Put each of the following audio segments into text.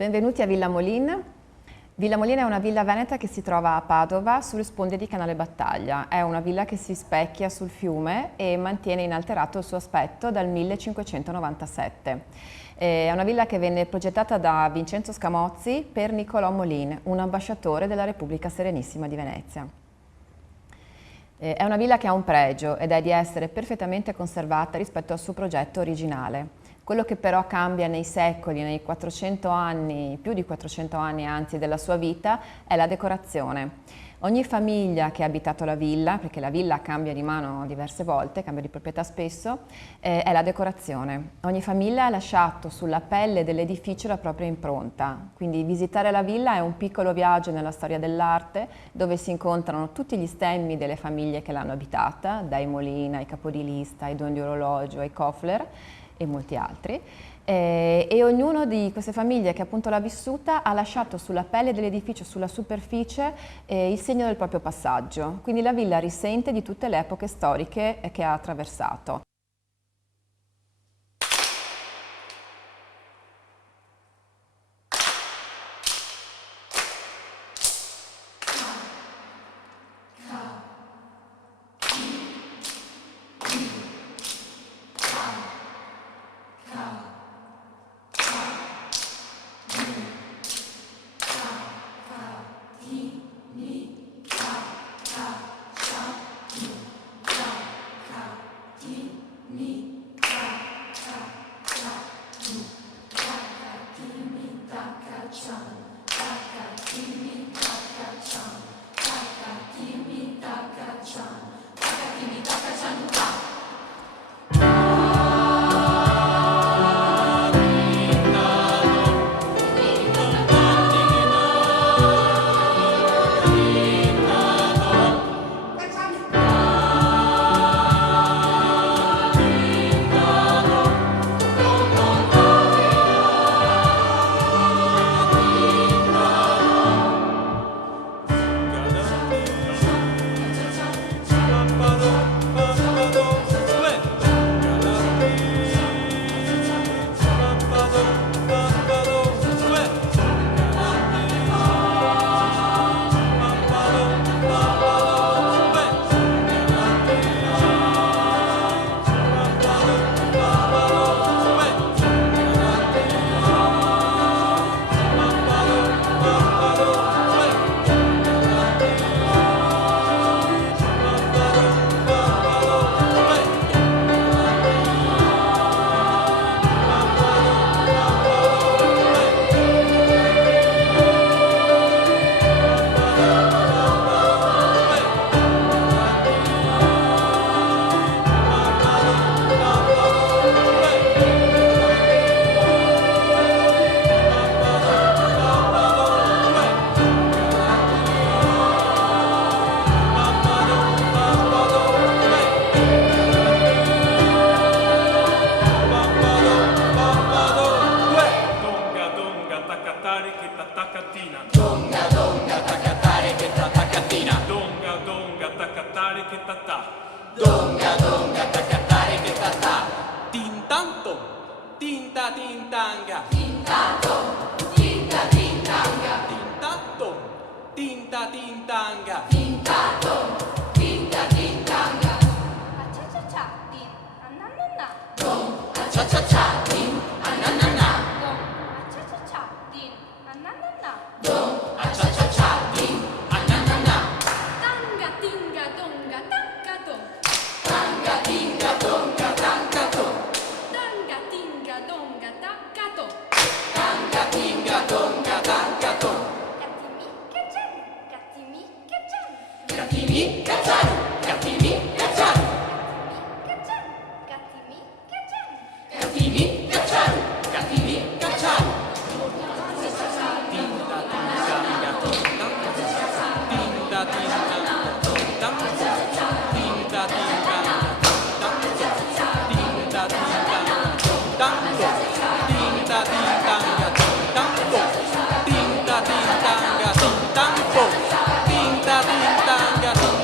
Benvenuti a Villa Molin. Villa Molin è una villa veneta che si trova a Padova sulle sponde di Canale Battaglia. È una villa che si specchia sul fiume e mantiene inalterato il suo aspetto dal 1597. È una villa che venne progettata da Vincenzo Scamozzi per Niccolò Molin, un ambasciatore della Repubblica Serenissima di Venezia. È una villa che ha un pregio ed è di essere perfettamente conservata rispetto al suo progetto originale. Quello che però cambia nei secoli, nei 400 anni, più di 400 anni anzi della sua vita, è la decorazione. Ogni famiglia che ha abitato la villa, perché la villa cambia di mano diverse volte, cambia di proprietà spesso, è la decorazione. Ogni famiglia ha lasciato sulla pelle dell'edificio la propria impronta. Quindi visitare la villa è un piccolo viaggio nella storia dell'arte dove si incontrano tutti gli stemmi delle famiglie che l'hanno abitata, dai Molin ai Capodilista, ai Don di Orologio, ai Kofler e molti altri, e ognuno di queste famiglie che appunto l'ha vissuta ha lasciato sulla pelle dell'edificio, sulla superficie, il segno del proprio passaggio. Quindi la villa risente di tutte le epoche storiche che ha attraversato.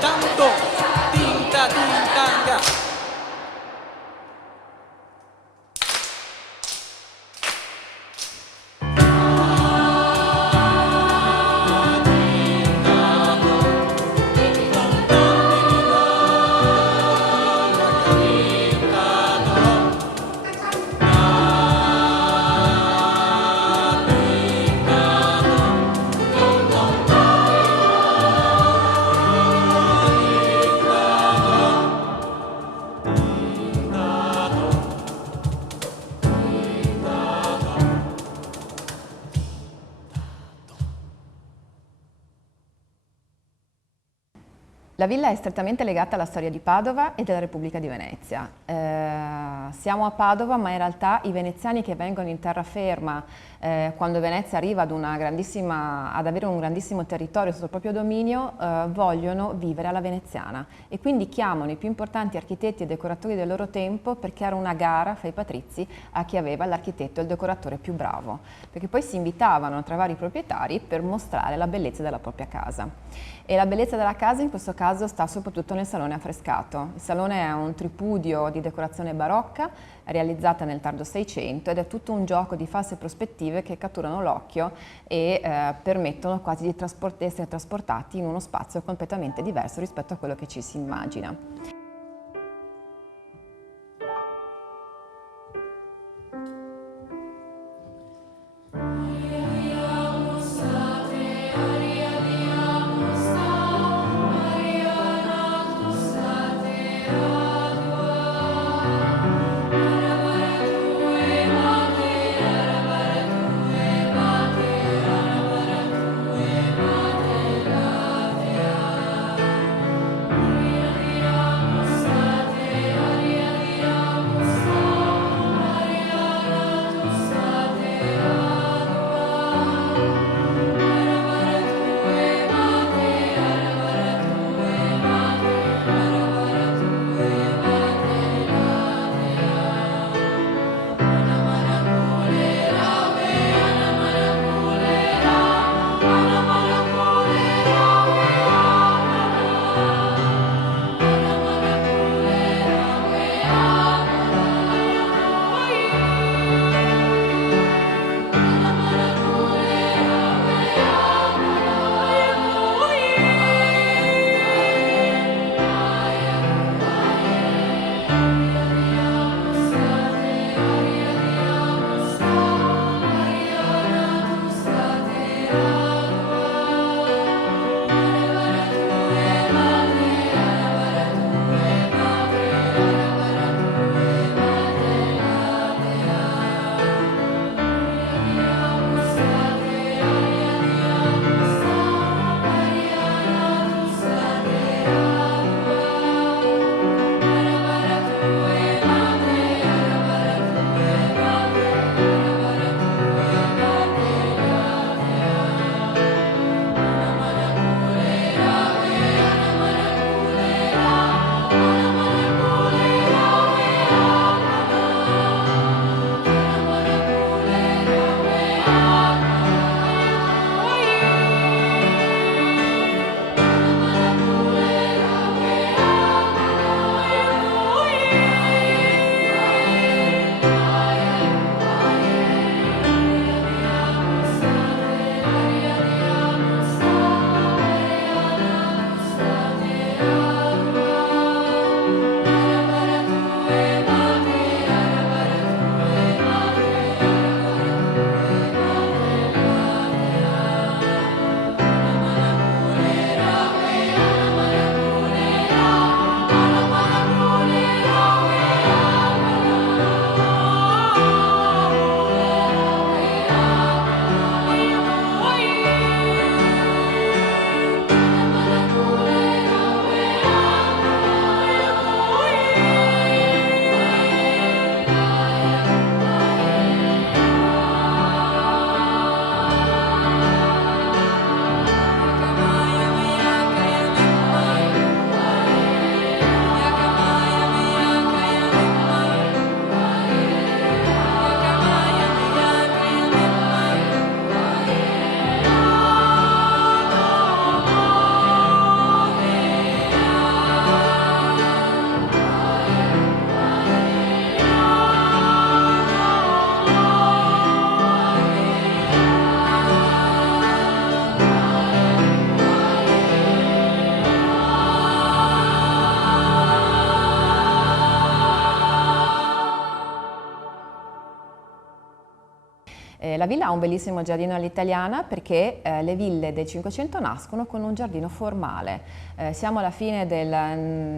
Tanto La villa è strettamente legata alla storia di Padova e della Repubblica di Venezia. Siamo a Padova, ma in realtà i veneziani che vengono in terraferma quando Venezia arriva ad avere un grandissimo territorio sotto il proprio dominio, vogliono vivere alla veneziana e quindi chiamano i più importanti architetti e decoratori del loro tempo per creare una gara fra i patrizi a chi aveva l'architetto e il decoratore più bravo, perché poi si invitavano tra vari proprietari per mostrare la bellezza della propria casa. E la bellezza della casa in questo caso sta soprattutto nel salone affrescato. Il salone è un tripudio di decorazione barocca realizzata nel tardo Seicento ed è tutto un gioco di false prospettive che catturano l'occhio e permettono quasi di essere trasportati in uno spazio completamente diverso rispetto a quello che ci si immagina. La villa ha un bellissimo giardino all'italiana perché le ville del Cinquecento nascono con un giardino formale. Siamo alla fine del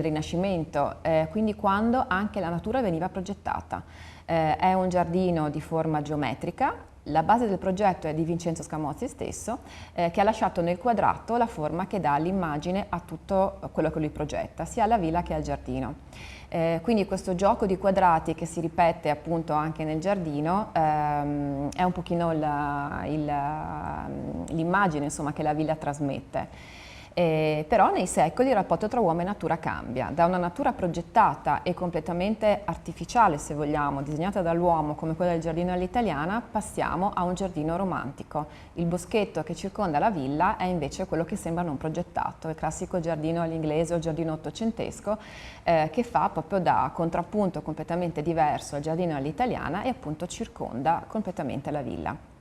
Rinascimento, quindi quando anche la natura veniva progettata. È un giardino di forma geometrica, La base del progetto è di Vincenzo Scamozzi stesso, che ha lasciato nel quadrato la forma che dà l'immagine a tutto quello che lui progetta, sia alla villa che al giardino. Quindi questo gioco di quadrati che si ripete appunto anche nel giardino è un pochino l'immagine insomma, che la villa trasmette. Però nei secoli il rapporto tra uomo e natura cambia, da una natura progettata e completamente artificiale, se vogliamo, disegnata dall'uomo come quella del giardino all'italiana, passiamo a un giardino romantico. Il boschetto che circonda la villa è invece quello che sembra non progettato, il classico giardino all'inglese o il giardino ottocentesco, che fa proprio da contrappunto completamente diverso al giardino all'italiana e appunto circonda completamente la villa.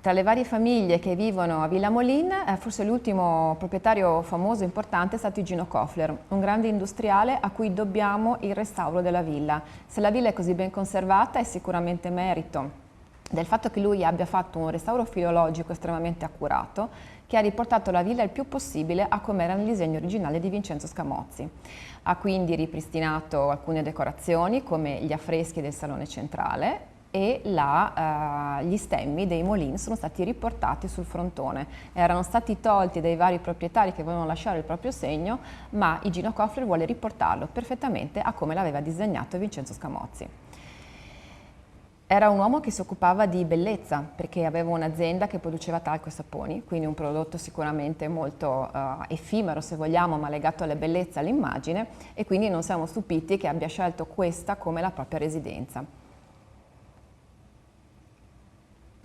Tra le varie famiglie che vivono a Villa Molin, forse l'ultimo proprietario famoso e importante è stato Igino Kofler, un grande industriale a cui dobbiamo il restauro della villa. Se la villa è così ben conservata è sicuramente merito del fatto che lui abbia fatto un restauro filologico estremamente accurato, che ha riportato la villa il più possibile a come era nel disegno originale di Vincenzo Scamozzi. Ha quindi ripristinato alcune decorazioni come gli affreschi del salone centrale, e gli stemmi dei Molin sono stati riportati sul frontone. Erano stati tolti dai vari proprietari che volevano lasciare il proprio segno, ma Igino Kofler vuole riportarlo perfettamente a come l'aveva disegnato Vincenzo Scamozzi. Era un uomo che si occupava di bellezza, perché aveva un'azienda che produceva talco e saponi, quindi un prodotto sicuramente molto effimero se vogliamo, ma legato alla bellezza, all'immagine, e quindi non siamo stupiti che abbia scelto questa come la propria residenza.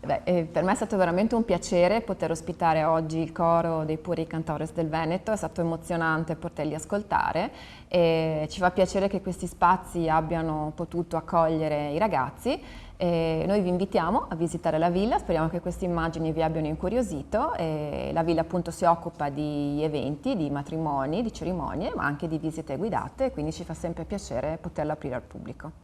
Per me è stato veramente un piacere poter ospitare oggi il coro dei Puri Cantores del Veneto, è stato emozionante poterli ascoltare e ci fa piacere che questi spazi abbiano potuto accogliere i ragazzi. E noi vi invitiamo a visitare la villa, speriamo che queste immagini vi abbiano incuriosito. La villa appunto si occupa di eventi, di matrimoni, di cerimonie, ma anche di visite guidate, quindi ci fa sempre piacere poterla aprire al pubblico.